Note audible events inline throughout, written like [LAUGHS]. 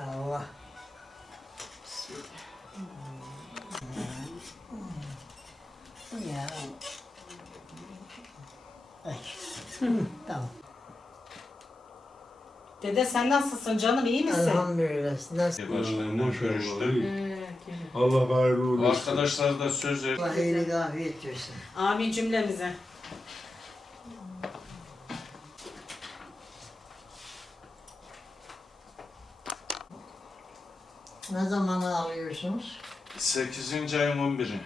Allah. Ya. Ay. [LAUGHS] tamam. Dede sen nasılsın canım iyi misin? Elhamdülillah. Nasıl? Başkanla görüştüm. Allah hayırlı uğurlu olsun. Arkadaşlar da söz verdi. Allah iyilik afiyet versin. Amin cümlemize. Ne zaman alıyorsunuz? 8. ayın 11'i.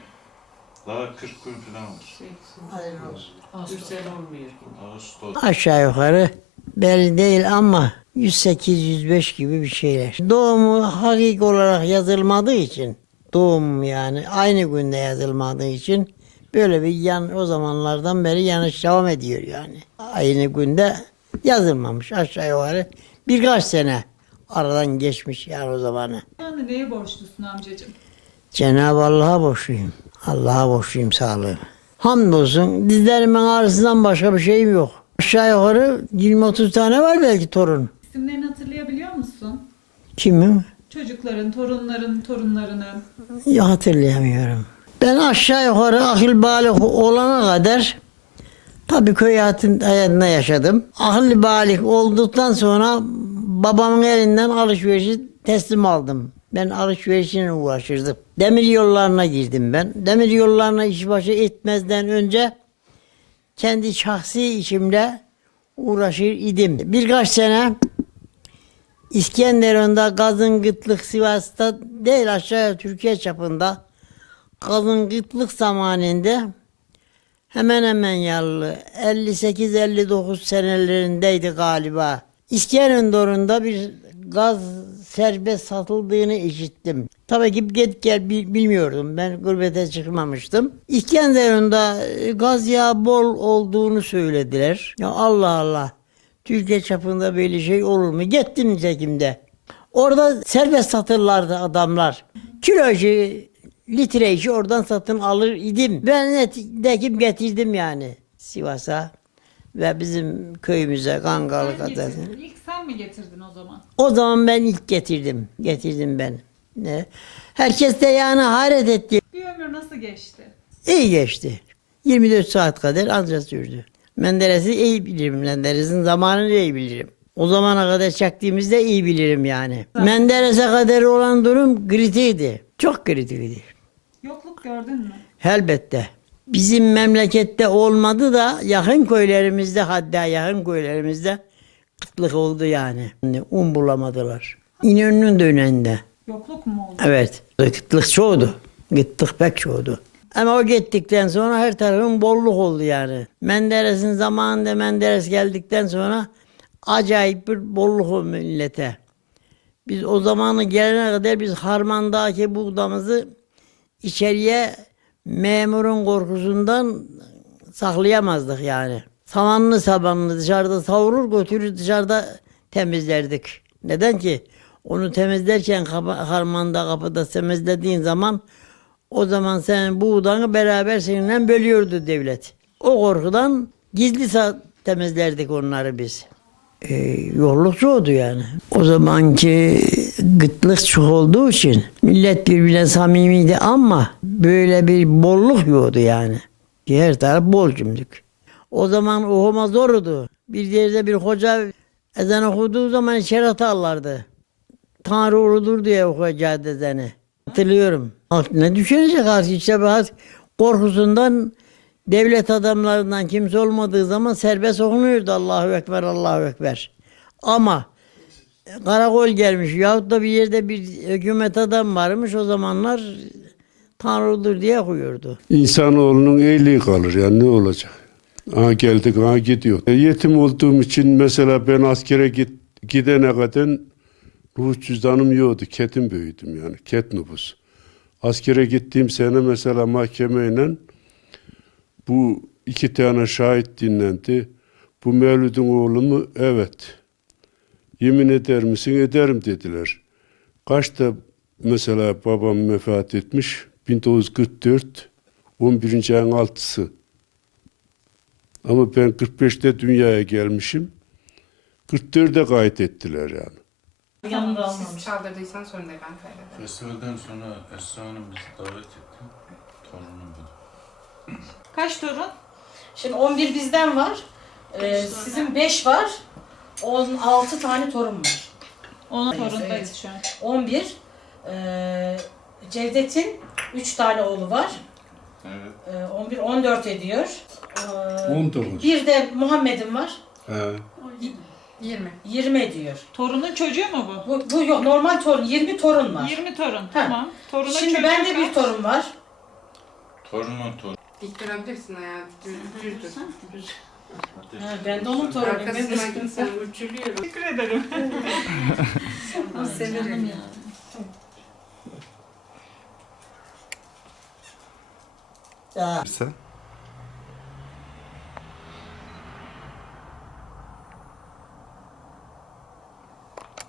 Daha 40 gün falan var. Hayırlı olsun. Ağustos. Aşağı yukarı belli değil ama 108-105 gibi bir şeyler. Doğumu hakik olarak yazılmadığı için doğum yani aynı günde yazılmadığı için böyle bir yan o zamanlardan beri yanlış devam ediyor yani. Aynı günde yazılmamış aşağı yukarı birkaç sene aradan geçmiş yani o zamanı. Yani neye borçlusun amcacığım? Cenab-ı Allah'a borçluyum. Allah'a borçluyum sağlığı. Hamdolsun dizlerimin ağrısından başka bir şeyim yok. Aşağı yukarı 20-30 tane var belki torun. İsimlerini hatırlayabiliyor musun? Kimin? Çocukların, torunların, torunlarının. Ya hatırlayamıyorum. Ben aşağı yukarı akıl balik olana kadar tabii köy hayatın, hayatında yaşadım. Akıl balik olduktan sonra babamın elinden alışverişi teslim aldım. Ben alışverişine uğraşırdım. Demir yollarına girdim ben. Demir yollarına işbaşı etmezden önce kendi şahsi işimle uğraşır idim. Birkaç sene İskenderun'da gazın gıtlık Sivas'ta değil aşağıya Türkiye çapında gazın gıtlık zamanında hemen hemen yarlı 58-59 senelerindeydi galiba. İskenderun'da bir gaz serbest satıldığını işittim. Tabii ki git gel bi- bilmiyordum. Ben gurbete çıkmamıştım. İskenderun'da e, gaz yağı bol olduğunu söylediler. Ya Allah Allah. Türkiye çapında böyle şey olur mu? Gittim nitekim Orada serbest satırlardı adamlar. Kilo işi, litre işi oradan satın alır idim. Ben netekim getirdim yani Sivas'a ve bizim köyümüze Kangalı kadar. İlk sen mi getirdin o zaman? O zaman ben ilk getirdim. Getirdim ben. Ne? Herkes de yani hayret etti. Bir ömür nasıl geçti? İyi geçti. 24 saat kadar ancak sürdü. Menderes'i iyi bilirim. Menderes'in zamanını iyi bilirim. O zamana kadar çektiğimizde iyi bilirim yani. Menderes'e kadar olan durum kritikti. Çok kritikti. Yokluk gördün mü? Elbette. Bizim memlekette olmadı da yakın köylerimizde hatta yakın köylerimizde kıtlık oldu yani. Un bulamadılar. İnönü'nün döneminde. Yokluk mu oldu? Evet. Kıtlık çoğdu. Kıtlık pek çoğdu. Ama o gittikten sonra her tarafın bolluk oldu yani. Menderes'in zamanında Menderes geldikten sonra acayip bir bolluk oldu millete. Biz o zamanı gelene kadar biz harmandaki buğdamızı içeriye memurun korkusundan saklayamazdık yani. Samanlı sabanlı dışarıda savurur götürür dışarıda temizlerdik. Neden ki? Onu temizlerken harmanda kapıda temizlediğin zaman o zaman senin buğdanı beraber seninle bölüyordu devlet. O korkudan gizli temizlerdik onları biz. Ee, yolluk çoğdu yani. O zamanki gıtlık çok olduğu için millet birbirine samimiydi ama böyle bir bolluk yoktu yani. Her taraf bol cümlük. O zaman okuma zordu. Bir yerde bir hoca ezan okuduğu zaman içeri atarlardı. Tanrı uludur diye okuyacağı ezanı. Hatırlıyorum. Ne düşünecek artık işte biraz korkusundan devlet adamlarından kimse olmadığı zaman serbest okunuyordu Allahu Ekber, Allahu Ekber. Ama karakol gelmiş yahut da bir yerde bir hükümet adam varmış o zamanlar Tanrı'dır diye okuyordu. İnsanoğlunun iyiliği kalır yani ne olacak? Ha geldik ha gidiyor. E, yetim olduğum için mesela ben askere git, gidene kadar ruh cüzdanım yoktu. Ketim büyüdüm yani. Ket nüfus. Askere gittiğim sene mesela mahkemeyle bu iki tane şahit dinlendi. Bu Mevlüt'ün oğlu mu? Evet. Yemin eder misin? Ederim dediler. Kaçta mesela babam vefat etmiş? 1944 11. ayın 6'sı. Ama ben 45'te dünyaya gelmişim. 44'e kaydettiler yani. Yanında Siz almamış. çaldırdıysan sorun değil ben kaydederim. Festivalden sonra Esra Hanım bizi davet etti. Torunum benim. Kaç torun? Şimdi 11 bizden var. Ee, sizin 5 var. 16 tane torun var. Onun Hayır, torundayız evet. şu an. 11. Ee, Cevdet'in 3 tane oğlu var. Evet. Ee, 11, 14 ediyor. Ee, 19. bir de Muhammed'in var. He. 20. 20 ediyor. Torunun çocuğu mu bu? Bu, bu yok normal torun. 20 torun var. 20 torun. Tamam. Torunun Şimdi çocuğu bende bir kaç? torun var. Torunun torunu. Dik durabilirsin ayağı. Düz, düz dur. Ha, ben de onun torunuyum. Arkasına gitsen uçuluyorum. Teşekkür ederim. [LAUGHS] O severim. Ya, Ah. Tchau.